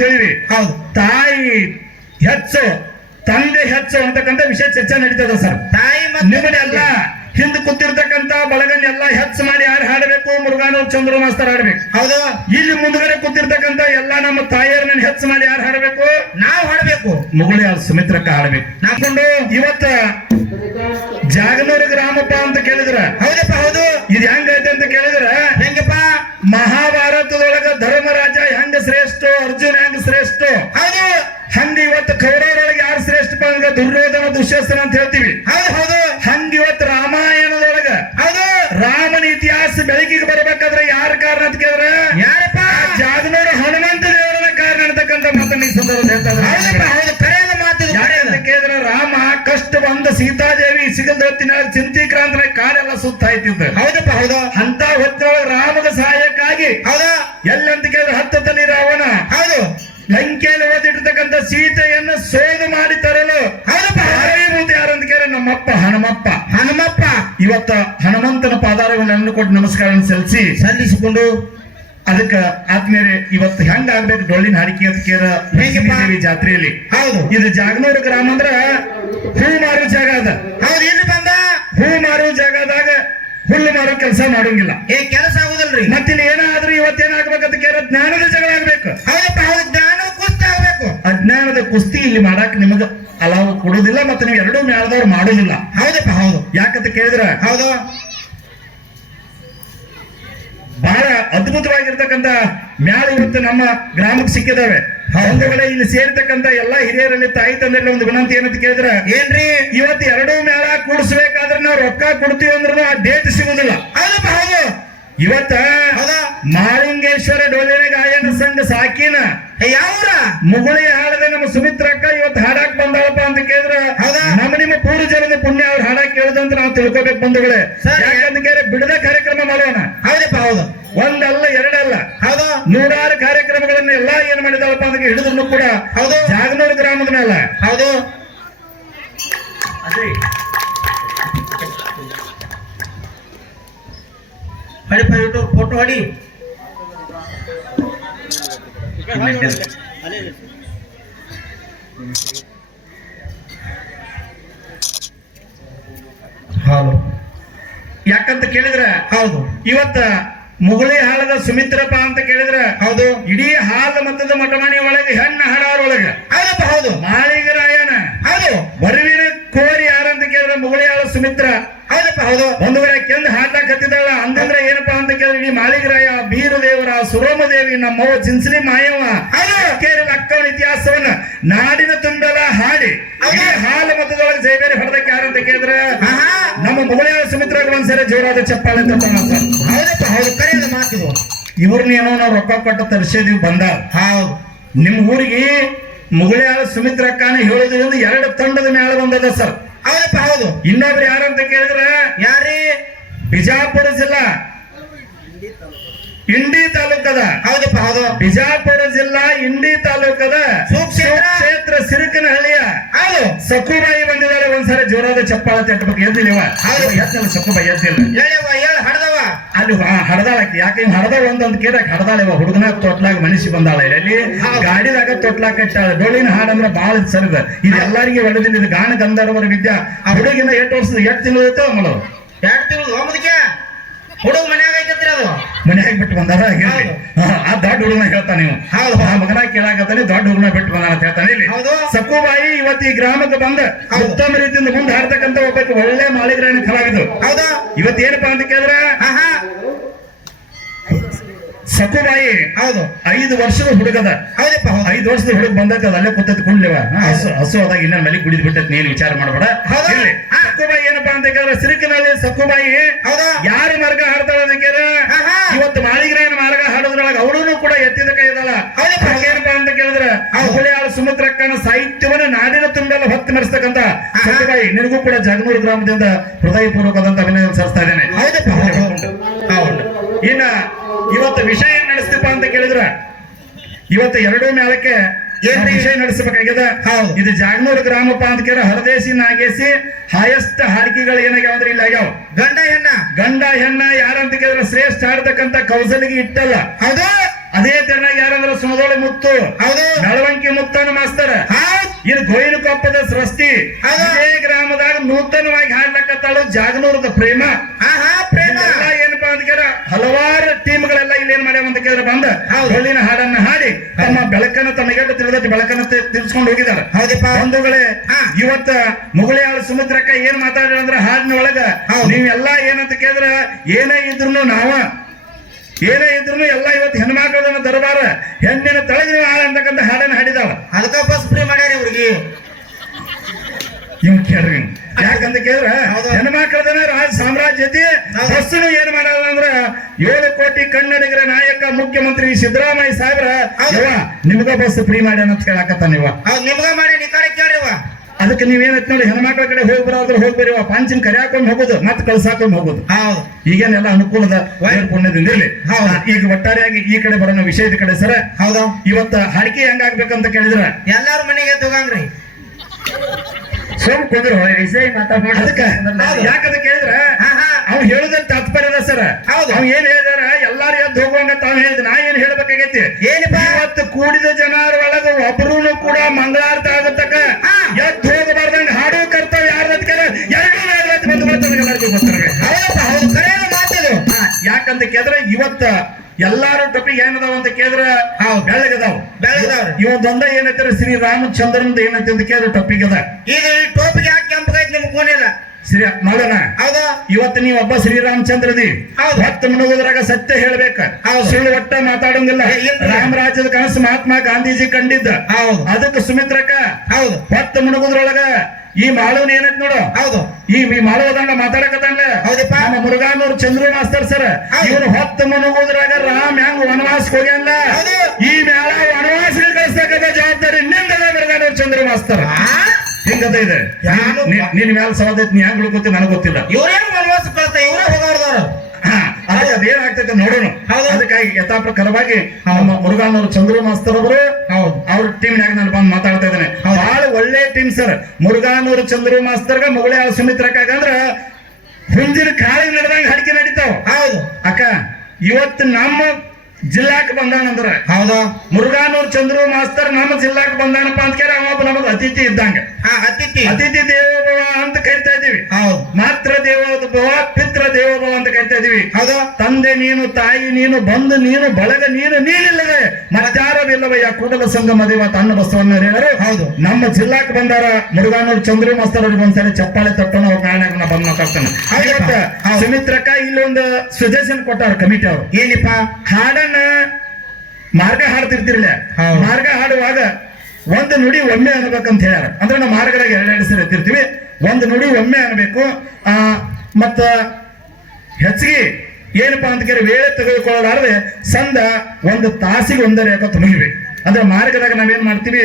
ಹೇಳಿವಿ ಹೌದು. ತಾಯಿ ಹೆಚ್ಚು ತಂದೆ ಹೆಚ್ಚು ಅಂತಕ್ಕಂಥ ವಿಷಯ ಚರ್ಚೆ ನಡೀತದ ಸರ್. ತಾಯಿ ನಿಮಗೆ ಅಲ್ಲ ಹಿಂದ್ ಹಿಂದೆ ಬಳಗನ್ ಬಳಗನ್ನೆಲ್ಲ ಹೆಚ್ಚು ಮಾಡಿ ಯಾರು ಹಾಡಬೇಕು? ಮುರುಘಾನೂರ್ ಚಂದ್ರು ಮಾಸ್ತರ್ ಹಾಡ್ಬೇಕು. ಹೌದು. ಇಲ್ಲಿ ಮುಂದ್ಗಡೆ ಕೂತಿರ್ತಕ್ಕಂತ ಎಲ್ಲ ನಮ್ಮ ತಾಯಿಯರನ್ನ ಹೆಚ್ಚು ಮಾಡಿ ಯಾರು ಹಾಡಬೇಕು? ನಾವು ಹಾಡಬೇಕು. ಮುಗುಳಿ ಸುಮಿತ್ರಕ್ಕ ಹಾಡಬೇಕು. ನಾಕೊಂಡು ಇವತ್ತ ಜಾಗನೂರು ಗ್ರಾಮಪ್ಪ ಅಂತ ಕೇಳಿದ್ರ? ಹೌದಪ್ಪ ಹೌದು. ಇದು ಹೆಂಗೈತೆ ಅಂತ ಕೇಳಿದ್ರ? ಹೆಂಗಪ್ಪ? ಮಹಾಭಾರತದೊಳಗ ಸೀತಾದೇವಿ ಸಿಗದ ಹೊತ್ತಿನ ಚಿಂತಿಕ್ರಾಂತರ ಕಾಲೆಲ್ಲ ಸುತ್ತ ಇದ್ದಿದ್ದೆ. ಹೌದಪ್ಪ ಹೌದಾ. ಅಂತ ಹೊತ್ತಿನೊಳಗೆ ರಾಮನ ಸಹಾಯಕ್ಕಾಗಿ ಹೌದಾ. ಎಲ್ಲಂತ ಕೇಳಿದ್ರೆ ಹತ್ತದಲ್ಲಿ ರಾವಣ. ಹೌದು. ಲಂಕೆಯಲ್ಲಿ ಓದಿಟ್ಟಿರ್ತಕ್ಕಂತ ಸೀತೆಯನ್ನು ಸೋದು ಮಾಡಿ ತರಲು ಹೌದಪ್ಪ. ಯಾರು ಅಂತ ಕೇಳಿ ನಮ್ಮಪ್ಪ ಹನುಮಪ್ಪ. ಹನುಮಪ್ಪ. ಇವತ್ತ ಹನುಮಂತನ ಪಾದಾರವನ್ನು ಕೊಟ್ಟು ನಮಸ್ಕಾರ ಸಲ್ಲಿಸಿ. ಸಲ್ಲಿಸಿಕೊಂಡು ಅದಕ್ಕ ಆದ್ಮೇಲೆ ಇವತ್ತು ಹೆಂಗ ಆಗ್ಬೇಕು ಡೊಳ್ಳಿನ ಹಾಡಿಕೆ ಅಂತ ಕೇರ? ದೇವಿ ಜಾತ್ರೆಯಲ್ಲಿ? ಹೌದು. ಇದು ಜಾಗನೂರು ಗ್ರಾಮ ಅಂದ್ರ ಹೂ ಮಾರೋ ಜಾಗ ಅದ. ಹೌದು ಇಲ್ಲಿ ಬಂದ? ಹೂ ಮಾರೋ ಜಾಗದಾಗ ಹುಲ್ಲು ಮಾರೋ ಕೆಲಸ ಮಾಡೋಂಗಿಲ್ಲ. ಏ ಕೆಲಸ ಆಗುದಲ್ರಿ. ಮತ್ತಿಲ್ಲಿ ಏನಾದ್ರೂ ಇವತ್ತೇನಾಗ್ಬೇಕಂತ ಕೇರ ಜ್ಞಾನದ ಜಗಳ ಆಗ್ಬೇಕು. ಹೌದಪ್ಪ ಹೌದು ಜ್ಞಾನ ಕುಸ್ತಿ ಆಗ್ಬೇಕು. ಅಜ್ಞಾನದ ಕುಸ್ತಿ ಇಲ್ಲಿ ಮಾಡಾಕ್ ನಿಮಗ ಅಲಾವು ಕೊಡುದಿಲ್ಲ ಮತ್ತೆ ನೀವು ಎರಡೂ ಮೇಳದವ್ರು ಮಾಡೋದಿಲ್ಲ. ಹೌದಪ್ಪ ಹೌದು. ಯಾಕಂತ ಕೇಳಿದ್ರ? ಹೌದು. ಬಹಳ ಅದ್ಭುತವಾಗಿರ್ತಕ್ಕಂಥ ಮ್ಯಾಲ ಇವತ್ತು ನಮ್ಮ ಗ್ರಾಮಕ್ಕೆ ಸಿಕ್ಕಿದಾವೆ ಒಂದು ಕಡೆ ಇಲ್ಲಿ ಸೇರ್ತಕ್ಕಂತ ಎಲ್ಲಾ ಹಿರಿಯರಲ್ಲಿ ತಾಯಿ ತಂದೆಲ್ಲ ಒಂದು ವಿನಂತಿ ಏನಂತ ಕೇಳಿದ್ರ ಏನ್ರಿ ಇವತ್ತು ಎರಡೂ ಮೇಳ ಕೂಡಿಸ್ಬೇಕಾದ್ರೆ ನಾವು ರೊಕ್ಕ ಕೊಡ್ತೀವಿ ಅಂದ್ರೂ ಆ ಡೇಟ್ ಸಿಗುದಿಲ್ಲ. ಹೌದಪ್ಪ ಹೌದು. ಇವತ್ತ ಮಾಲಿಂಗೇಶ್ವರ ಡೋಲಿನ ಗಾಯನ ಸಂಘ ಸಾಕಿನ ಯಾವ್ರ ಮುಗುಳಿ ಹಾಡದ ನಮ್ಮ ಸುಮಿತ್ರಕ್ಕ ಇವತ್ತು ಹಾಡಾಕ್ ಬಂದಾಳಪ್ಪ ಅಂತ ಕೇಳಿದ್ರ? ನಮ್ಮ ನಿಮ್ಮ ಪೂರ್ವಜರದ ಪುಣ್ಯ ಅವ್ರು ಹಾಡಾಕ್ ಕೇಳಿದಂತ ನಾವು ತಿಳ್ಕೊಬೇಕು ಬಂಧುಗಳೇ. ಯಾಕಂದ್ರೆ ಯಾಕಂತ ಕೇಳಿ ಬಿಡದ ಕಾರ್ಯಕ್ರಮ ಮಾಡೋಣ ಹೌದಪ್ಪ ಹೌದು ಒಂದಲ್ಲ ಎರಡಲ್ಲ ಹೌದು ನೂರಾರು ಕಾರ್ಯಕ್ರಮಗಳನ್ನ ಎಲ್ಲಾ ಏನ್ ಮಾಡಿದಾಳಪ್ಪ ಅಂತ ಹಿಡಿದ್ರು ಕೂಡ ಹೌದು. ಜಾಗನೂರು ಗ್ರಾಮದ ಮೇಲೆ ಹೌದು ಯೂಟ್ಯೂಬ್ ಫೋಟೋ ಹೊಡಿ. ಯಾಕಂತ ಕೇಳಿದ್ರ ಹೌದು. ಇವತ್ತ ಮುಗುಳಿ ಹಾಲದ ಸುಮಿತ್ರಪ್ಪ ಅಂತ ಕೇಳಿದ್ರೆ ಹೌದು ಇಡೀ ಹಾಲ ಮತದ ಮಠಮಣಿ ಒಳಗೆ ಹೆಣ್ಣ ಹಾಡಾರೊಳಗ ಹೌದಪ್ಪ ಹೌದು. ಮಾಳಿಗರಾಯನ. ಹೌದು. ಬರುವಿನ ಕೋರಿ ಯಾರಂತ ಕೇಳಿದ್ರೆ ಮುಗಳಿ ಹಾಲ ಸುಮಿತ್ರ. ಹೌದಪ್ಪ ಹೌದು. ಒಂದು ವೇಳೆ ಕೆಂದ ಹಾಟ ಹತ್ತಿದಳ ಅಂತಂದ್ರೆ ಏನಪ್ಪಾ ಅಂತ ಕೇಳಿದ್ರೆ ಇಡೀ ಮಾಳಿಗರಾಯ ಬೀರು ದೇವರ ಸುರೋಮ ದೇವಿ ನಮ್ಮ ಚಿನ್ಸಲಿ ಮಾಯವ. ಕೇರಳ ಅಕ್ಕವನ ಇತಿಹಾಸವನ್ನ ನಾಡಿನ ತುಂಬೆಲ್ಲ ಹಾಡಿ ಹಾಲು ಮತದೊಳಗೆ ಜೈಬೇರಿ ಹೊಡೆದಕ್ಕೆ ಯಾರಂತ ಕೇಳಿದ್ರೆ. ನಮ್ಮ ಮುಗುಳಿಯಾಳ ಸುಮಿತ್ರಾಗ ಒಂದ್ಸರಿ ಜೋರಾದ ಚಪ್ಪಾಳೆ ಅಂತ ಮಾತಾಡ ಹೌದಪ್ಪ ಹೌದು ಕರೆಯಲ್ಲ ಇವ್ರನ್ನ ಇವ್ರನ್ನೇನೋ ನಾವು ರೊಕ್ಕ ಕೊಟ್ಟು ತರಿಸಿದೀವಿ ಬಂದ. ಹೌದು. ನಿಮ್ಮ ಊರಿಗೆ ಮುಗುಳಿಯಾಳ ಸುಮಿತ್ರಕ್ಕನ ಹೇಳೋದ್ರಿಂದ ಎರಡು ತಂಡದ ಮೇಳ ಬಂದದ ಸರ್. ಹೌದಪ್ಪ ಹೌದು. ಇನ್ನೊಬ್ರು ಯಾರಂತ ಕೇಳಿದ್ರೆ ಯಾರೀ ಬಿಜಾಪುರ ಜಿಲ್ಲಾ. ಇಂಡಿ ತಾಲೂಕದ ಹೌದಪ್ಪ ಹೌದು. ಬಿಜಾಪುರ ಜಿಲ್ಲಾ ಇಂಡಿ ತಾಲೂಕದ. ಕ್ಷೇತ್ರ ಸಿರುಕನಹಳ್ಳಿಯ ಹೌದು. ಸಕುಬಾಯಿ ಬಂದಿದ್ದಾರೆ. ಒಂದ್ಸಲ ಜೋರಾದ ಚಪ್ಪಾಳ ತಟ್ಟಬೇಕು ಎದ್ದಿಲ್ಲವ ಹೌದು. ಎದ್ದಿಲ್ಲ ಸಕುಬಾಯಿ ಎದ್ದಿಲ್ಲ. ಹೇಳವ ಹೇಳ ಹಡದವ. ಅಲ್ಲಿ ಹಡದಾಳಕ್ಕೆ ಯಾಕೆ ಹಡದ ಒಂದೊಂದು ಕೇಳಕ್ ಹಡದಾಳವ ಹುಡುಗನ ತೊಟ್ಲಾಗ ಮನುಷ್ಯ ಬಂದಾಳ ಇಲ್ಲಿ. ಗಾಡಿದಾಗ ತೊಟ್ಲಾಗ ಕಟ್ಟಾಳ ಡೊಳ್ಳಿನ ಹಾಡಂದ್ರ ಬಾಳ ಸರದ ಇದು ಎಲ್ಲರಿಗೂ ಒಳ್ಳೆದಿಲ್ಲ ಇದು ಗಾಣ ಗಂಧರ್ವರ ವಿದ್ಯಾ. ಆ ಹುಡುಗಿನ ಎಷ್ಟು ವರ್ಷದ? ಎಷ್ಟು ತಿಂಗಳು ಇರ್ತಾವ ಅಮ್ಮಳು ಎರಡು ತಿಂಗಳು? ಹುಡುಗ ಮನ್ಯಾಗ ಐತತ್ರಿ ಅದು? ಮನ್ಯಾಗ ಬಿಟ್ಟು ಬಂದಾರ? ಹೇಳಿ. ಆ ದೊಡ್ಡ ಹುಡುಗನ ಹೇಳ್ತಾನೆ ನೀವು ಹೌದು. ಆ ಮಗನ ಕೇಳಾಕತ್ತಾನೆ ದೊಡ್ಡ ಹುಡುಗನ ಬಿಟ್ಟು ಬಂದಾನ ಅಂತ ಹೇಳ್ತಾನೆ. ಇಲ್ಲಿ ಹೌದು. ಸಕುಬಾಯಿ ಇವತ್ತು ಈ ಗ್ರಾಮಕ್ಕೆ ಬಂದ. ಉತ್ತಮ ರೀತಿಯಿಂದ ಮುಂದೆ ಹಾರ್ತಕ್ಕಂತ ಒಬ್ಬಕ್ಕೆ ಒಳ್ಳೆ ಮಾಳಿಗ್ರಾಯಣ ಕಲಾವಿದ್ರು. ಹೌದಾ. ಇವತ್ತು ಏನಪ್ಪಾ ಅಂತ ಕೇಳಿದ್ರೆ? ಸಕುಬಾಯಿ ಹೌದು. ಐದು ವರ್ಷದ ಹುಡುಗದ. ಹೌದಪ್ಪ ಹೌದು. ಐದು ವರ್ಷದ ಹುಡುಗ ಬಂದೈತೆ ಅಲ್ಲೇ ಕೂತೈತಿ ಕುಂಡ್ಲಿವ. ಹಸು ಹಸು ಅದಾಗ ಇನ್ನ ಮಲಿ ಕುಡಿದ್ ಬಿಟ್ಟೈತಿ ನೀನು ವಿಚಾರ ಮಾಡಬೇಡ. ಹೌದಾ? ಇಲ್ಲಿ ಸಕ್ಕುಬಾಯಿ ಏನಪ್ಪಾ ಅಂತ ಕೇಳಿದ್ರೆ ಸಿರುಕಿನಲ್ಲಿ ಸಕ್ಕುಬಾಯಿ. ಹೌದಾ. ಯಾರು ಮಾರ್ಗ ಹಾಡ್ತಾಳ ಅಂತ ಆಹಾ. ಇವತ್ತು ಮಾಳಿಗ್ರಾಯನ ಮಾರ್ಗ ಹಾಡೋದ್ರೊಳಗೆ ಅವಳೂ ಕೂಡ ಎತ್ತಿದ ಕೈ ಇದಲ್ಲ. ಏನಪ್ಪಾ ಅಂತ ಕೇಳಿದ್ರೆ. ಹುಳಿಯಾಳ ಸುಮತ್ರಕ್ಕನ ಸಾಹಿತ್ಯವನ್ನ ನಾಡಿನ ತುಂಬೆಲ್ಲ ಹೊತ್ತು ಮೆರೆಸ್ತಕ್ಕಂತ ಸಕ್ಕುಬಾಯಿ ನಿನಗೂ ಕೂಡ ಜಗನೂರು ಗ್ರಾಮದಿಂದ ಹೃದಯಪೂರ್ವಕದಂತ ಅಭಿನಂದನೆ ಸಲ್ಲಿಸ್ತಾ ಇದ್ದೇನೆ. ಹೌದಪ್ಪ ಹೌದು. ಹೌದು. ಇನ್ನ ಇವತ್ತು ವಿಷಯ ಏನ್ ನಡೆಸ್ತಿಪ್ಪ ಅಂತ ಕೇಳಿದ್ರ ಇವತ್ತು ಎರಡೂ ಮೇಲಕ್ಕೆ ಏನ್ ವಿಷಯ ನಡೆಸಬೇಕಾಗ್ಯದ. ಇದು ಜಾಗನೂರು ಗ್ರಾಮಪ್ಪ ಅಂತ ಕೇಳ ಹೊರದೇಶಿ ನಾಗೇಸಿ ಹೈಯೆಸ್ಟ್ ಹಾಡಿಕೆಗಳು ಏನಾಗ್ಯಾವಂದ್ರೆ ಇಲ್ಲ ಆಗ್ಯಾವ. ಗಂಡ ಹೆಣ್ಣ. ಗಂಡ ಹೆಣ್ಣ ಯಾರಂತ ಕೇಳಿದ್ರೆ ಶ್ರೇಷ್ಠ ಆಡ್ತಕ್ಕಂತ ಕೌಸಲಿಗೆ ಇಟ್ಟಲ್ಲ. ಹೌದು. ಅದೇ ತೆರನಾಗ ಯಾರಂದ್ರ ಸುಣದೋಳಿ ಮುತ್ತು. ಹೌದು. ಬೆಳವಂಕಿ ಮುತ್ತನ ಮಾಸ್ತರ. ಇದು ಗೋಯಿನ ಕೊಪ್ಪದ ಸೃಷ್ಟಿ. ಅದೇ ಗ್ರಾಮದಾಗ ನೂತನವಾಗಿ ಹಾಡ್ಲಕ್ಕತ್ತಾಳು ಜಾಗನೂರದ ಪ್ರೇಮ. ಪ್ರೇಮ ಇಲ್ಲೆಲ್ಲ ಏನಪ್ಪಾ ಅಂತ ಕೇಳಿದ್ರೆ ಹಲವಾರು ಟೀಮ್ಗಳೆಲ್ಲ ಇಲ್ಲಿ ಏನ್ ಮಾಡ್ಯಾವ ಅಂತ ಕೇಳಿದ್ರೆ ಹೌದು. ಹಾಡನ್ನ ಹಾಡಿ ತಮ್ಮ ಬೆಳಕನ್ನ ತಮಗೆ ತಿಳಿದಟ್ಟು ಬೆಳಕನ್ನ ತಿರ್ಸ್ಕೊಂಡು ಹೋಗಿದ್ದಾರೆ. ಹೌದಪ್ಪ ಬಂಧುಗಳೇ. ಇವತ್ತ ಮುಗುಳಿಯಾಳ ಸಮುದ್ರಕ್ಕ ಏನ್ ಮಾತಾಡಿದ್ರೆ ಅಂದ್ರೆ ಹಾಡಿನ ಒಳಗ ನೀವೆಲ್ಲಾ ಏನಂತ ಕೇಳಿದ್ರ ಏನೇ ಇದ್ರು ನಾವ ಏನೇ ಇದ್ರು ಎಲ್ಲ ಇವತ್ತು ಹೆಣ್ಮಕ್ಳದನ್ನ ದರಬಾರ ಹೆಣ್ಣಿನ ತಳಗಿನ ಹಾಡ ಅಂತಕ್ಕಂಥ ಹಾಡನ್ನ ಹಾಡಿದಾವ. ಅದಕ್ಕ ಬಸ್ ಫ್ರೀ ಮಾಡ್ಯಾರ ಇವ್ರಿಗೆ. ಇವ್ ಕೇಳ್ರಿ. ನೀವು. ಕೇಳ್ರ ಕೇಳಿದ್ರ ಹೌದು. ಹೆಣ್ಮಕ್ಳದನ ರಾಜ ಸಾಮ್ರಾಜ್ಯ ಐತಿ ಏನ್ ಮಾಡಲ್ಲ ಅಂದ್ರ ಏಳು ಕೋಟಿ ಕನ್ನಡಿಗರ ನಾಯಕ ಮುಖ್ಯಮಂತ್ರಿ ಸಿದ್ದರಾಮಯ್ಯ ಸಾಹೇಬ್ರ ನಿಮ್ಗ ಬಸ್ ಫ್ರೀ ಮಾಡ್ಯಾನ ಅಂತ ಹೇಳಕತ್ತ ನೀವ ನಿಮ್ಗ ಮಾಡಿ ಕೇಳ್ರಿ ಕೇಳ್ರಿವ ಅದಕ್ಕೆ ನೀವೇನತ್ ನೋಡಿ ಹೆಣ್ಮಕ್ಳ ಕಡೆ ಹೋಗಿ ಬರೋದ್ರ ಹೋಗಿ ಬರೀವ ಪಾಂಚಿನ ಕರಿಯಾಕೊಂಡ್ ಹೋಗುದು ಮತ್ತೆ ಕಳ್ಸಾಕೊಂಡ್ ಹೋಗುದು. ಈಗೇನೆಲ್ಲ ಅನುಕೂಲದ ವೈರ್ ಪುಣ್ಯದಿಂದ ಇರ್ಲಿ. ಈಗ ಒಟ್ಟಾರೆಯಾಗಿ ಈ ಕಡೆ ಬರೋಣ ವಿಷಯದ ಕಡೆ ಸರ. ಹೌದಾ. ಇವತ್ತ ಹಾಡಿಕೆ ಹೆಂಗಾಗ್ಬೇಕಂತ ಕೇಳಿದ್ರ? ಎಲ್ಲಾರು ಮನೆಗೆ ತಗಂಗ್ರಿ ಸೋಮ್ ಕುಂದ್ರು ವಿಷಯ ಮಾತಾಡ್ಕೊಂಡು ಯಾಕ ಯಾಕಂತ ಕೇಳಿದ್ರ ಹಾ ಹಾ. ಅವ್ ಹೇಳುದ ತಾತ್ಪರ್ಯದ ಸರ್. ಹೌದು. ಅವ್ ಏನ್ ಹೇಳಿದಾರ? ಎಲ್ಲಾರು ಎದ್ದು ಹೋಗುವಂಗ ತಾವ್ ಹೇಳಿದ. ನಾ ಏನ್ ಹೇಳ್ಬೇಕಾಗೈತಿ? ಏನಪ್ಪ? ಇವತ್ತು ಕೂಡಿದ ಜನರ ಒಳಗ ಒಬ್ರು ಕೂಡ ಮಂಗಳಾರ್ಥ ಆಗತಕ್ಕ. ಎದ್ದು ಹೋಗಬಾರ್ದಂಗ ಹಾಡು ಕರ್ತವ್ಯ ಯಾರ್ದ ಎರಡು ವೇದವಾಕ್ಯ ಬಂದು ಗೊತ್ತಿರಬೇಕು. ಹೌದಪ್ಪ ಹೌದು ಕರೆಯಲ್ಲ ಮಾತಿದು. ಯಾಕಂತ ಕೇಳಿದ್ರೆ ಇವತ್ತ ಎಲ್ಲಾರು ಟಪಿ ಏನದಾವ ಅಂತ ಕೇಳಿದ್ರೆ. ಬೆಳಗದಾವ. ಇವ ಇವತ್ತೊಂದ ಏನೈತಿ ಶ್ರೀ ರಾಮಚಂದ್ರನ್ದ ಏನೈತಿ ಅಂತ ಕೇಳಿದ್ರೆ ಟೊಪಿಕ್ ಈಗ ಇದು ಈ ಟೋಪಿಗೆ ಯಾಕೆ ಕೆಂಪಗೈತಿ ನಿಮ್ಗೆ ಕೂನಿಲ್ಲ ಶ್ರೀ ನೋಡೋಣ. ಹೌದು? ಇವತ್ತು ನೀವು ಒಬ್ಬ ಶ್ರೀರಾಮಚಂದ್ರದಿ. ಹೌದು. ಹೊತ್ತ ಮುಣಗುದ್ರಾಗ ಸತ್ಯ ಹೇಳ್ಬೇಕ. ಸುಳ್ಳು ಒಟ್ಟ ಮಾತಾಡೋಂಗಿಲ್ಲ. ರಾಮರಾಜ್ಯದ ಕನಸು ಮಹಾತ್ಮ ಗಾಂಧೀಜಿ ಕಂಡಿದ್ದ. ಅದಕ್ಕೆ ಸುಮಿತ್ರಕ್ಕ ಹೌದು. ಹೊತ್ತ ಮುಳುಗುದ್ರೊಳಗ ಈ ಮಾಳವನ್ ಏನತ್ ನೋಡು? ಹೌದು. ಈ ಮಾಳವದಂಗ ಮಾತಾಡಕತ್ತಂಗ ಹೌದಪ್ಪ. ನಮ್ಮ ಮುರುಗಾನೂರ್ ಚಂದ್ರು ಮಾಸ್ತರ್ ಸರ್ ಇವ್ರು ಇವನು ಹೊತ್ತು ಮುಳುಗುದ್ರಾಗ ರಾಮ್ ಹೆಂಗ್ ವನವಾಸ ಹೋಗ್ಯಾನ ಹೌದು. ಈ ಮೇಳ ವನವಾಸ ಕಳಿಸ್ತಕ್ಕಂಥ ಜವಾಬ್ದಾರಿ ನಿಂದ ಚಂದ್ರ ಮಾಸ್ತರ್. ಆ? ಹಿಂಗದ ಇದೆ. ನಿನ್ ಮ್ಯಾಲ ಸವಾದ ನೀ ಹೆಂಗ್ ಗೊತ್ತಿ ನನಗ್ ಗೊತ್ತಿಲ್ಲ. ಇವ್ರೇನು ಮನವಾಸ ಕಳ್ತ ಇವ್ರೇ ಹೋಗೋರ್ದವ್ರು ಅದೇ ಅದೇನಾಗ್ತೈತೆ ನೋಡೋಣ. ಅದಕ್ಕಾಗಿ ಯಥಾಪ್ರಕಾರವಾಗಿ ನಮ್ಮ ಮುರುಗಾನವರು ಚಂದ್ರು ಮಾಸ್ತರ್ ಅವರು ಹೌದು. ಅವ್ರ ಟೀಮ್ ನಾಗ ನಾನು ಬಂದು ಮಾತಾಡ್ತಾ ಇದ್ದೇನೆ. ಬಹಳ ಒಳ್ಳೆ ಟೀಮ್ ಸರ್ ಮುರುಗಾನೂರು ಚಂದ್ರು ಮಾಸ್ತರ್ಗ ಮುಗುಳೆ ಸುಮಿತ್ರಕ್ಕಾಗ ಅಂದ್ರ ಹುಂಜಿನ ಕಾಳಿ ನಡೆದಂಗ ಹಡಿಕೆ ನಡೀತಾವ. ಹೌದು. ಅಕ್ಕ ಇವತ್ತು ನಮ್ಮ ಜಿಲ್ಲಾಕ್ ಬಂದಾನಂದ್ರ ಹೌದು. ಮುರುಗಾನೂರ್ ಚಂದ್ರು ಮಾಸ್ತರ್ ನಮ್ಮ ಜಿಲ್ಲಾಕ್ ಬಂದಾನಪ್ಪ ಅಂತ ಕೇಳಿ ಅವ ನಮಗ್ ಅತಿಥಿ ಇದ್ದಂಗ. ಅತಿಥಿ. ಅತಿಥಿ ದೇವೋಭವ ಅಂತ ಕರಿತಾ ಇದೀವಿ ಹೌದು. ಮಾತ್ರ ದೇವೋಭವ ಪಿತ್ರ ದೇವೋಭವ ಅಂತ ಕರಿತಾ ಇದೀವಿ ಹೌದು. ತಂದೆ ನೀನು ತಾಯಿ ನೀನು ಬಂದು ನೀನು ಬಳಗ ನೀನು ನೀನಿಲ್ಲದೆ ಮತ್ತಾರವಿಲ್ಲವಯ್ಯ ಕೂಡಲ ಸಂಗಮ ದೇವ ತನ್ನ ಬಸವಣ್ಣ ಹೇಳರು ಹೌದು. ನಮ್ಮ ಜಿಲ್ಲಾಕ್ ಬಂದಾರ ಮುರುಗಾನೂರ್ ಚಂದ್ರು ಮಾಸ್ತರ್ ಅವ್ರಿಗೆ ಒಂದ್ಸಲ ಚಪ್ಪಾಳೆ ತಟ್ಟೋಣ ಅವ್ರ ನಾಣ್ಯಾಗ ಬಂದ್ ಮಾತಾಡ್ತಾನೆ ಸುಮಿತ್ರಕ್ಕ ಇಲ್ಲಿ ಒಂದು ಸಜೆಷನ್ ಕೊಟ್ಟಾರ ಕಮಿಟಿ ಅವರು. ಏನಿಪ್ಪ? ಹಾಡನ್ನ ಮಾರ್ಗ ಹಾಡ್ತಿರ್ತಿರ್ಲ. ಮಾರ್ಗ ಹಾಡುವಾಗ ಒಂದು ನುಡಿ ಒಮ್ಮೆ ಅನ್ಬೇಕಂತ ಹೇಳ್ಯಾರ. ಅಂದ್ರೆ ನಾವು ಮಾರ್ಗದಾಗ ಎರಡೆರಡು ಸರಿ ಇರ್ತಿರ್ತೀವಿ ಒಂದು ನುಡಿ ಒಮ್ಮೆ ಅನ್ಬೇಕು. ಆ ಮತ್ತ ಹೆಚ್ಚಿಗೆ ಏನಪ್ಪಾ ಅಂತ ಕೇಳಿ ವೇಳೆ ತೆಗೆದುಕೊಳ್ಳಲಾರದೆ ಸಂದ ಒಂದು ತಾಸಿಗೆ ಒಂದರೆ ಯಾಕತ್ ಮುಗಿಬೇಕು ಅಂದ್ರೆ ಮಾರ್ಗದಾಗ ನಾವೇನ್ ಮಾಡ್ತೀವಿ?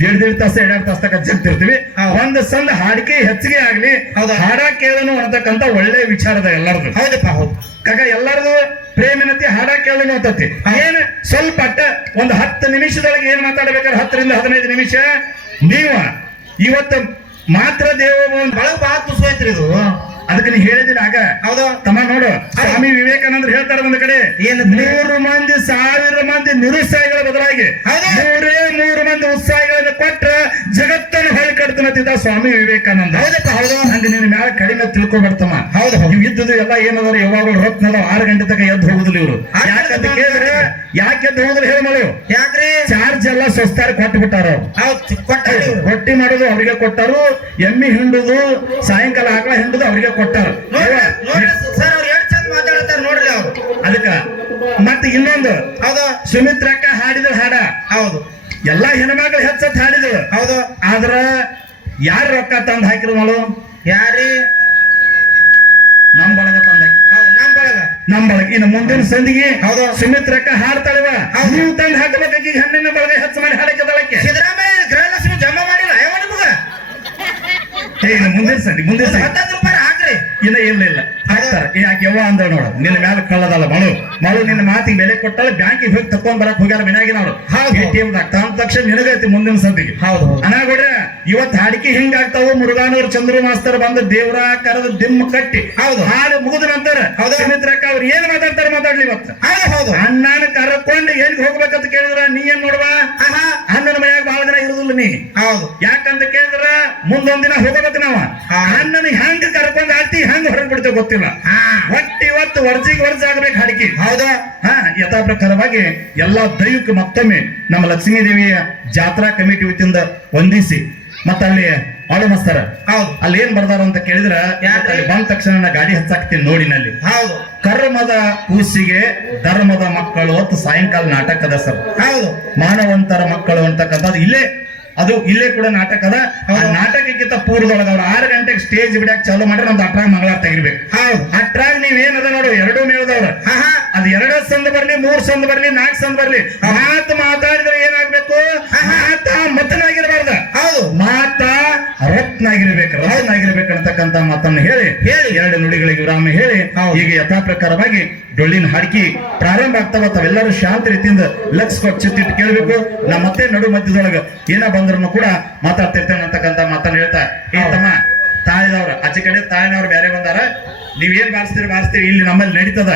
ದೇಡ್ ದೇಡ್ ತಾಸ ಎರಡು ತಾಸ ತಕ್ಕ ಜಗ್ತಿರ್ತೀವಿ. ಒಂದ್ ಸಂದ ಹಾಡಿಕೆ ಹೆಚ್ಚಿಗೆ ಆಗ್ಲಿ. ಹಾಡ ಕೇಳನು ಅನ್ನತಕ್ಕಂತ ಒಳ್ಳೆ ವಿಚಾರದ ಎಲ್ಲರದು. ಹೌದಪ್ಪ ಹೌದು. ಕಾಕ ಎಲ್ಲರದು ಪ್ರೇಮಿನತಿ ಹಾಡ ಅಂತತಿ. ಏನ್? ಸ್ವಲ್ಪ ಒಂದು ಹತ್ತು ನಿಮಿಷದೊಳಗೆ ಏನ್ ಮಾತಾಡ್ಬೇಕಾದ್ರೆ ಹತ್ತರಿಂದ ಹದಿನೈದು ನಿಮಿಷ. ನೀವ ಇವತ್ತು ಮಾತ್ರ ದೇವ ಬಳಗ ಬಾಳ ತುಸು ಇದು. ಅದಕ್ಕೆ ನೀ ಹೇಳಿದಿಲ್ಲ ಆಗ. ಹೌದು. ತಮ್ಮ ನೋಡು ಸ್ವಾಮಿ ವಿವೇಕಾನಂದ್ರ ಹೇಳ್ತಾರೆ ಒಂದು ಕಡೆ ಏನು? ನೂರು ಮಂದಿ ಸಾವಿರ ಮಂದಿ ನಿರುತ್ಸಾಹಿಗಳ ಬದಲಾಗಿ. ನೂರೇ ಮೂರೇ ಮೂರು ಮಂದಿ ಉತ್ಸಾಹಿಗಳನ್ನ ಕೊಟ್ಟ ಜಗತ್ತನ್ನು ಹೊಳಿ ಕಡ್ತನತ್ತಿದ್ದ ಸ್ವಾಮಿ ವಿವೇಕಾನಂದ. ಹೌದು. ಹಂಗ ನಿನ್ನ ಮ್ಯಾಲ ಕಡಿಮೆ ತಿಳ್ಕೊಬರ್ತಮ್ಮ ಹೌದು. ಹೌದು ಇವ್ ಇದ್ದದು ಎಲ್ಲ ಏನದಾರ ಯಾವಾಗಲೂ ರತ್ನದ ಆರು ಗಂಟೆ ತನಕ ಎದ್ದು ಹೋಗುದಿಲ್ಲ ಇವರು. ಯಾಕಂತ ಕೇಳಿದ್ರೆ ಯಾಕೆ ಎದ್ದು ಹೋದ್ರೆ ಹೇಳಿ ಮಳೆ ಯಾಕ್ರಿ? ಚಾರ್ಜ್ ಎಲ್ಲ ಸ್ವಸ್ತಾರ ಕೊಟ್ಟು ಬಿಟ್ಟಾರ ರೊಟ್ಟಿ ಮಾಡೋದು ಅವ್ರಿಗೆ ಕೊಟ್ಟಾರು ಎಮ್ಮಿ ಹಿಂಡುದು ಸಾಯಂಕಾಲ ಆಕಳ ಹಿಂಡುದು ಅವ್ರಿಗೆ ಕೊಟ್ಟಾರ. ನೋಡ್ರಿ ಸರ್ ಅವ್ರು ಎಷ್ಟು ಚಂದ ಮಾತಾಡತ್ತಾರ ನೋಡ್ರಿ ಅವ್ರು. ಅದಕ್ಕ ಮತ್ತೆ ಇನ್ನೊಂದು. ಹೌದು. ಸುಮಿತ್ರಕ್ಕ ಹಾಡಿದ ಹಾಡ. ಹೌದು. ಎಲ್ಲಾ ಹೆಣ್ಮಕ್ಳು ಹೆಚ್ಚತ್ ಹಾಡಿದ್ರು. ಹೌದು. ಆದ್ರ ಯಾರು ರೊಕ್ಕ ತಂದ್ ಹಾಕಿರು ಮಳು ಯಾರಿ ನಮ್ ಬಳಗ ತಂದ ಹಾಕಿದ್ರು. ನಮ್ ಬಳಗ. ನಮ್ ಬಳಗ. ಇನ್ನು ಮುಂದಿನ ಸಂದಿಗೆ ಹೌದು. ಸುಮಿತ್ರಕ್ಕ ಹಾಡ್ತಾಳವ. ನೀವು ತಂದ್ ಹಾಕಬೇಕಾಗಿ ಹೆಣ್ಣಿನ ಬಳಗ ಹೆಚ್ಚು ಮಾಡಿ ಹಾಡಕ್ಕೆ ಸಿದ್ದರಾಮಯ್ಯ ಗೃಹಲಕ್ಷ್ಮಿ ಜಮಾ ಮಾಡಿಲ್ಲ ಮುಂದಿನ ಸಂದಿ ಮುಂದಿನ ಸಂದಿ. இல்லை இல்லை இல்லை. ಯಾಕೆ ಯವ್ವ ಅಂದ ನೋಡು ನಿನ್ನ ಮ್ಯಾಲ ಕಳ್ಳದಲ್ಲ ಮಳು ಮಳು ನಿನ್ನ ಮಾತಿಗೆ ಬೆಲೆ ಕೊಟ್ಟಲ್ಲ ಬ್ಯಾಂಕಿಗೆ ಹೋಗಿ ತಕೊಂಡ್ ಬರಕ್ ಹೋಗ್ಯಾರ ಮನ್ಯಾಗಿನ ಹೌದು. ಎ ಟಿ ಎಂ ದಾಗ ತಕ್ಷಣ ನಿನಗೈತಿ ಮುಂದಿನ ಸಂದಿಗೆ ಹೌದು ಅನಾಗೋಡ್ರ ಇವತ್ ಹಾಡಿಕೆ ಹಿಂಗಾಗ್ತಾವ ಮುರುಗಾನೂರ್ ಚಂದ್ರ ಮಾಸ್ತರ್ ಬಂದ ದೇವ್ರ ಕರೆದು ದಿಮ್ಮ ಕಟ್ಟಿ. ಹೌದು. ಹಾಡು ಮುಗಿದ ನಂತರ ಹೌದಾ. ಮಿತ್ರಕ್ಕ ಅವ್ರು ಏನ್ ಮಾತಾಡ್ತಾರೆ ಮಾತಾಡ್ಲಿ ಇವತ್ತು. ಹೌದು ಹೌದು. ಅಣ್ಣನ ಕರ್ಕೊಂಡು ಎಲ್ಲಿ ಹೋಗ್ಬೇಕಂತ ಕೇಳಿದ್ರ ನೀ ಏನ್ ನೋಡುವ ಅಣ್ಣನ ಮನ್ಯಾಗ ಬಹಳ ದಿನ ಇರುದಿಲ್ಲ ನೀ. ಹೌದು. ಯಾಕಂತ ಕೇಳಿದ್ರ ಮುಂದೊಂದಿನ ದಿನ ಹೋಗಬೇಕು ನಾವ. ಅಣ್ಣನ ಹೆಂಗ್ ಕರ್ಕೊಂಡ್ ಆಡ್ತಿ ಹೆಂಗ್ ಹೊರಗ್ ಬಿಡ್ತೇವೆ ಗೊತ್ತಿಲ್ಲ. ಹಾ. ಒಟ್ಟಿ ಇವತ್ತು ವರ್ಜಿಗೆ ವರ್ಜ ಆಗ್ಬೇಕು ಹಾಡಿಕೆ. ಹೌದಾ? ಹಾ ಯಥಾ ಪ್ರಕಾರವಾಗಿ ಎಲ್ಲಾ ದೈವಕ್ಕೆ ಮತ್ತೊಮ್ಮೆ ನಮ್ಮ ಲಕ್ಷ್ಮೀ ದೇವಿಯ ಜಾತ್ರಾ ಕಮಿಟಿ ವತಿಯಿಂದ ವಂದಿಸಿ ಮತ್ತ ಅಲ್ಲಿ ಆಳು ಮಸ್ತಾರ ಹೌದು. ಅಲ್ಲಿ ಏನ್ ಬರ್ದಾರ ಅಂತ ಕೇಳಿದ್ರ ಬಂದ ತಕ್ಷಣ ನಾ ಗಾಡಿ ಹಚ್ಚಾಕ್ತೀನಿ ನೋಡಿನಲ್ಲಿ ಹೌದು. ಕರ್ಮದ ಕೂಸಿಗೆ ಧರ್ಮದ ಮಕ್ಕಳು ಹೊತ್ತು ಸಾಯಂಕಾಲ ನಾಟಕದ ಸರ್ ಹೌದು. ಮಾನವಂತರ ಮಕ್ಕಳು ಅಂತಕ್ಕಂಥದ್ದು ಇಲ್ಲೇ ಅದು ಇಲ್ಲೇ ಕೂಡ ನಾಟಕ ಅದ. ಆ ನಾಟಕಕ್ಕಿಂತ ಪೂರ್ವದೊಳಗ ಅವ್ರು ಆರು ಗಂಟೆಗೆ ಸ್ಟೇಜ್ ಬಿಡಕ್ ಚಾಲೂ ಮಾಡ್ರೆ ನಮ್ದು ಅಟ್ರಾಗ್ ಮಂಗಳಾರ ತೆಗಿರ್ಬೇಕು ಹೌದು. ಅಟ್ರಾಗ್ ನೀವ್ ಏನದ ನೋಡು ಎರಡು ಮೇಳದವ್ರ. ಅದ್ ಅದು ಎರಡ ಸಂದ ಬರ್ಲಿ ಮೂರ್ ಸಂದ ಬರ್ಲಿ ನಾಲ್ಕು ಸಂದ ಬರ್ಲಿ. ಮಾತು ಮಾತಾಡಿದ್ರೆ ಏನಾಗ್ಬೇಕು? ಮಾತ ಹೌದು. ಮಾತಾ ರತ್ನ ಆಗಿರ್ಬೇಕು ರತ್ನಾಗಿರ್ಬೇಕು ಅಂತಕ್ಕಂತ ಮಾತನ್ನ ಹೇಳಿ ಹೇಳಿ. ಎರಡು ನುಡಿಗಳಿಗೆ ವಿರಾಮ ಹೇಳಿ. ಈಗ ಯಥಾ ಪ್ರಕಾರವಾಗಿ ಡೊಳ್ಳಿನ ಹಾಡ್ಕಿ ಪ್ರಾರಂಭ ಆಗ್ತಾವ ತಾವೆಲ್ಲರೂ ಶಾಂತ ರೀತಿಯಿಂದ ಲಕ್ಸ್ ಕೊಚ್ಚಿಟ್ಟು ಕೇಳಬೇಕು. ನಾ ಮತ್ತೆ ನಡು ಮಧ್ಯದೊಳಗ ಏನ ಬಂದ್ರು ಕೂಡ ಮಾತಾಡ್ತಿರ್ತೇನೆ ಅಂತಕ್ಕಂತ ಮಾತನ್ನ ಹೇಳ್ತಾ ತಮ್ಮ ತಾಯಿದವ್ರ ಆಚೆ ಕಡೆ ತಾಯಿನವ್ರು ಬೇರೆ ಬಂದಾರ. ನೀವ್ ಏನ್ ಬಾರಿಸ್ತೀರಿ ಬಾರಿಸ್ತೀರಿ ಇಲ್ಲಿ ನಮ್ಮಲ್ಲಿ ನಡೀತದ.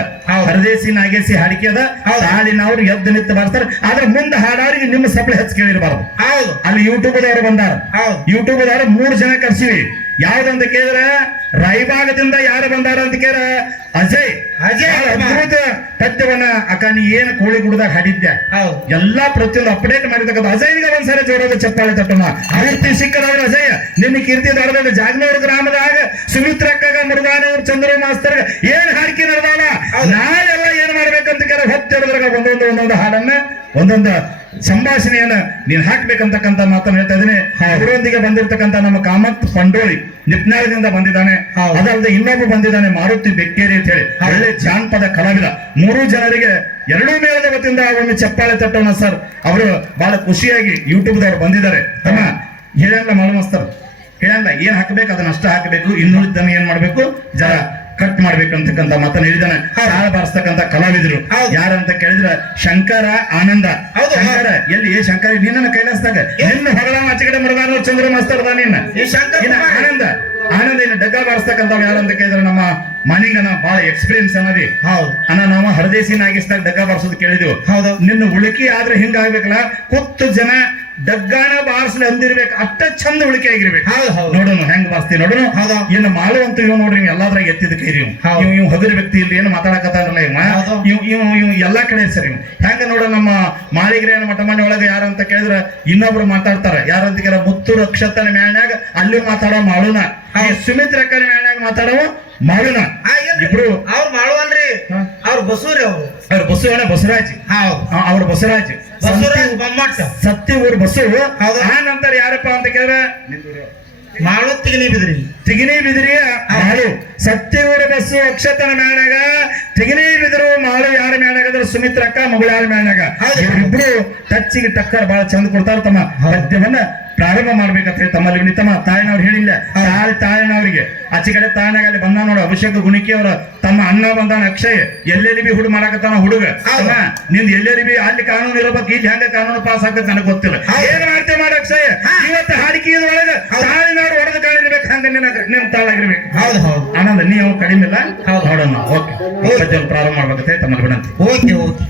ಹರದೇಸಿ ನಾಗೇಸಿ ಹಾಡಿಕೆ ಅದ. ಹಾಡಿನವ್ರು ಎದ್ದು ನಿಂತು ಬಾರಿಸ್ತಾರ. ಆದ್ರೆ ಮುಂದೆ ಹಾಡೋರಿಗೆ ನಿಮ್ಮ ಸಪ್ಲೈ ಹಚ್ಚಿ ಕೇಳಿರಬಾರ್ದು. ಹೌದು. ಅಲ್ಲಿ ಯೂಟ್ಯೂಬ್ ಅವರು ಬಂದಾರ. ಯೂಟ್ಯೂಬ್ ದವರು ಮೂರು ಜನ ಕರ್ಸಿವಿ. ಯಾವ್ದಂತ ಕೇಳಿದ್ರ ರೈಭಾಗದಿಂದ ಯಾರು ಬಂದಾರ ಅಂತ ಕೇಳ ಅಜಯ್. ಅಜಯ್. ಅದ್ಭುತ ಪದ್ಯವನ್ನ ಅಕ್ಕ ನೀ ಏನ್ ಕೋಳಿ ಗುಡ್ದಾಗ ಹಾಡಿದ್ದೆ ಎಲ್ಲಾ ಪ್ರತಿಯೊಂದು ಅಪ್ಡೇಟ್ ಮಾಡಿರ್ತಕ್ಕಂಥ ಅಜಯ್ಗೆ ಒಂದ್ಸರಿ ಜೋರದ ಚಪ್ಪಾಳೆ ತಟ್ಟಮ್ಮ ಕೀರ್ತಿ ಸಿಕ್ಕದವ್ರ ಅಜಯ್ ನಿನ್ನ ಕೀರ್ತಿ ದೊಡ್ಡದ ಜಾಗನೂರು ಗ್ರಾಮದಾಗ ಸುಮಿತ್ರಕ್ಕಗ ಮುರುಘಾನವ್ರ ಚಂದ್ರ ಮಾಸ್ತರ್ ಏನ್ ಹಾಡಿಕೆ ನಡೆದಾವ. ನಾಳೆಲ್ಲ ಏನ್ ಮಾಡ್ಬೇಕಂತ ಕೇಳ ಹೊತ್ತಿರೋದ್ರಾಗ ಒಂದೊಂದು ಒಂದೊಂದು ಹಾಡನ್ನ ಒಂದೊಂದು ಸಂಭಾಷಣೆಯನ್ನ ನೀನ್ ಹಾಕ್ಬೇಕಂತಕ್ಕಂತ ಮಾತನ್ನ ಹೇಳ್ತಾ ಇದೀನಿ ಅವರೊಂದಿಗೆ ಬಂದಿರತಕ್ಕಂತ ನಮ್ಮ ಕಾಮತ್ ಪಂಡೋಳಿ ನಿಪ್ನಾಳದಿಂದ ಬಂದಿದ್ದಾನೆ. ಅದಲ್ಲದೆ ಇನ್ನೊಬ್ಬ ಬಂದಿದ್ದಾನೆ ಮಾರುತಿ ಬೆಕ್ಕೇರಿ ಅಂತ ಹೇಳಿ. ಒಳ್ಳೆ ಜಾನಪದ ಕಲಾವಿದ. ಮೂರು ಜನರಿಗೆ ಎರಡೂ ಮೇಳದ ವತಿಯಿಂದ ಒಂದು ಚಪ್ಪಾಳೆ ತಟ್ಟೋಣ ಸರ್. ಅವರು ಬಹಳ ಖುಷಿಯಾಗಿ ಯೂಟ್ಯೂಬ್ ದವರು ಬಂದಿದ್ದಾರೆ. ತಮ್ಮ ಹೇಳಲ್ಲ ಸರ್ ಹೇಳಲ್ಲ ಏನ್ ಹಾಕ್ಬೇಕು? ಅದನ್ನ ಅಷ್ಟ ಹಾಕಬೇಕು. ಇನ್ನುಳಿದ್ದನ್ನ ಏನ್ ಮಾಡ್ಬೇಕು? ಜರ ಕಟ್ ಮಾಡ್ಬೇಕಂತಕ್ಕಂತ ಮತನ ಹೇಳಿದಾನೆ ತಾಳ ಬಾರಿಸ್ತಕ್ಕಂತ ಕಲಾವಿದರು. ಯಾರಂತ ಕೇಳಿದ್ರ ಶಂಕರ ಆನಂದ. ಶಂಕರ ಎಲ್ಲಿ? ಶಂಕರ ನಿನ್ನ ಕೈಲಾಸದಾಗ. ನಿನ್ನ ಹೊಗಳ ಆಚೆ ಕಡೆ ಮೃಗಾನೂರ್ ಚಂದ್ರ ಮಾಸ್ತರ್ದ ನಿನ್ನ ಆನಂದ. ಆನಂದ ಇನ್ನು ಡಗ್ಗ ಬಾರಿಸ್ತಕ್ಕಂತ ಯಾರಂತ ಕೇಳಿದ್ರೆ ನಮ್ಮ ಮನಿಗನ ಬಹಳ ಎಕ್ಸ್ಪೀರಿಯನ್ಸ್ ಅನ್ನೋದಿ. ಹೌದು. ಅನ್ನ ನಾವು ಹರದೇಸಿನ ನಾಗಿಸ್ದಾಗ ಡಗ್ಗ ಬಾರಿಸೋದು ಕೇಳಿದ್ವು. ಹೌದು. ನಿನ್ನ ಉಳಿಕೆ ಆದ್ರೆ ಹಿಂಗಾಗ್ಬೇಕಲ್ಲ? ಕುತ್ತು ಜನ ಡಗ್ಗಾನ ಬಾರಿಸ್ಲಿ ಅಂದಿರ್ಬೇಕು ಅಷ್ಟ ಚಂದ ಉಳಿಕೆ ಆಗಿರ್ಬೇಕು. ನೋಡೋಣ ಹೆಂಗ್ ಬಾರಿಸ್ತೀವಿ ನೋಡೋಣ. ಏನು ಮಾಲು ಅಂತ ಇವ್ ನೋಡ್ರಿ ನೀವು ಎಲ್ಲಾದ್ರಾಗ ಎತ್ತಿದ ಕೈರಿ ಇವ್. ಇವ್ ಹಗರ್ ವ್ಯಕ್ತಿ ಇಲ್ಲಿ ಏನು ಮಾತಾಡಕತ್ತಾರಲ್ಲ ಇವ. ಇವ್ ಇವ್ ಎಲ್ಲಾ ಕಡೆ ಸರಿ ಹೆಂಗ ನೋಡ ನಮ್ಮ ಮಾಳಿಗ್ರೇನ ಮಠ ಮನೆ ಒಳಗೆ ಯಾರು ಅಂತ ಕೇಳಿದ್ರ ಇನ್ನೊಬ್ರು ಮಾತಾಡ್ತಾರ. ಯಾರಂತ ಕೇಳ ಮುತ್ತು ರಕ್ಷತನ ಮ್ಯಾಣ್ಯಾಗ ಅಲ್ಲಿ ಮಾತಾಡೋ ಮಾಳುನ. ಸುಮಿತ್ರ ಸುಮಿತ್ರಕ್ಕನ ಮ್ಯಾಣ್ಯಾಗ ಮಾತಾಡೋ ಮಾಳುನ. ಇಬ್ರು ಅವ್ರು ಅವ್ರ. ಬಸೂರಿ ಅವ್ರು ಅವ್ರ ಬಸವಣ್ಣ ಬಸವರಾಜ್. ಹೌದು. ಆ, ಅವ್ರ ಬಸವರಾಜ್. ಬಸವರಾಜ್ ಬೊಮ್ಮಟ್ಟ ಸತ್ತಿ ಊರು ಬಸ್ಸು. ಆ ನಂತರ ಯಾರಪ್ಪ ಅಂತ ಕೇಳಿದ್ರೆ ಮಾಳು ನೀ ಬಿದ್ರಿ. ತಿಗಿನಿ ಬಿದ್ರಿ ಮಾಳು. ಸತ್ಯ ಊರು ಬಸ್ಸು ಅಕ್ಷತನ ಮ್ಯಾಣಾಗ ತಿಗಿನಿ ಬಿದಿರು ಮಾಳು ಯಾರ ಮ್ಯಾಣಾಗ ಸುಮಿತ್ರ ಅಕ್ಕ ಮಗಳು ಯಾರ ಮ್ಯಾಣಾಗ ಇಬ್ರು ಟಚ್ಚಿಗೆ ಟಕ್ಕರ್ ಬಹಳ ಚಂದ ಕೊಡ್ತಾರ ತಮ್ಮ ಪದ್ಯವನ್ನ ಪ್ರಾರಂಭ ಮಾಡ್ಬೇಕಂತ ಹೇಳಿ ತಮ್ಮಲ್ಲಿ ವಿನಿತಮ್ಮ ತಾಯಿನವ್ರು ಹೇಳಿಲ್ಲ. ಆಚೆ ಕಡೆ ತಾಯಿನಾಗ ಅಲ್ಲಿ ಬಂದ ನೋಡು ಅಭಿಷೇಕ ಗುಣಿಕೆ ಅವರ ತಮ್ಮ ಅಣ್ಣ ಬಂದಾನ ಅಕ್ಷಯ್ ಎಲ್ಲೆಲ್ಲಿ ಬಿ ಹುಡು ಮಾಡಾಕತ್ತಾನ ಹುಡುಗ. ನಿಂದ ಎಲ್ಲೆಲ್ಲಿ ಬಿ ಅಲ್ಲಿ ಕಾನೂನು ಇರಬೇಕು ಇಲ್ಲಿ ಹೆಂಗ ಕಾನೂನು ಪಾಸ್ ಆಗ್ತದೆ ನನಗೆ ಗೊತ್ತಿಲ್ಲ. ಏನ್ ಮಾಡ್ತೇವೆ ಮಾಡಿ ಅಕ್ಷಯ್? ಇವತ್ತು ಹಾಡಿಕೆ ಒಳಗೆ ತಾಳಿನಾಡು ಹೊಡೆದ ಕಾಣಿರ್ಬೇಕು ಹಂಗ ನಿನ್ನ ನಿಮ್ ತಾಳಾಗಿರ್ಬೇಕು. ಹೌದು ಹೌದು. ಆನಂದ ನೀವು ಕಡಿಮೆ ಇಲ್ಲ. ಹೌದು. ನೋಡೋಣ ಓಕೆ. ಪ್ರಾರಂಭ ಮಾಡ್ಬೇಕಂತ ತಮ್ಮ ವಿನಂತಿ. Okay okay.